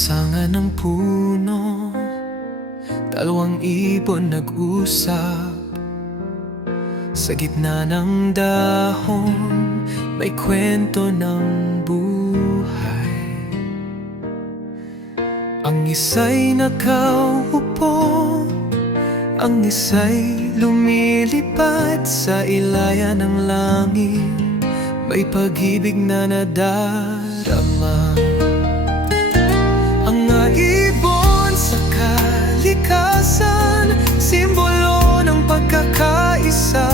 sanga ng puno, dalawang ibon nag-usap. Sa gitna ng dahon, may kwento ng buhay. Ang isa'y nakaupo, ang isa'y lumilipad sa ilaya ng langit. May pag-ibig na nadarama. Ang ibon sa kalikasan, simbolo ng pagkakaisa.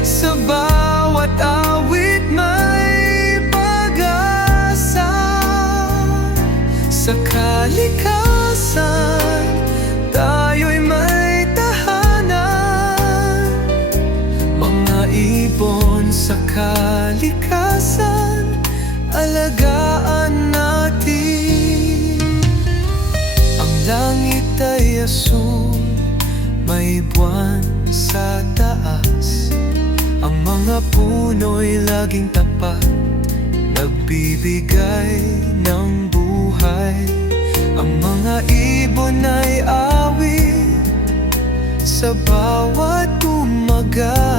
Sa bawat awit may pag-asa. Sa kalikasan, tayo'y may tahanan. Mga ibon sa kalikasan, alagaan natin. Ang langit ay asul, may buwan sa taas. Ang mga puno'y laging tapat, nagbibigay ng buhay. Ang mga ibon ay awit sa bawat umaga.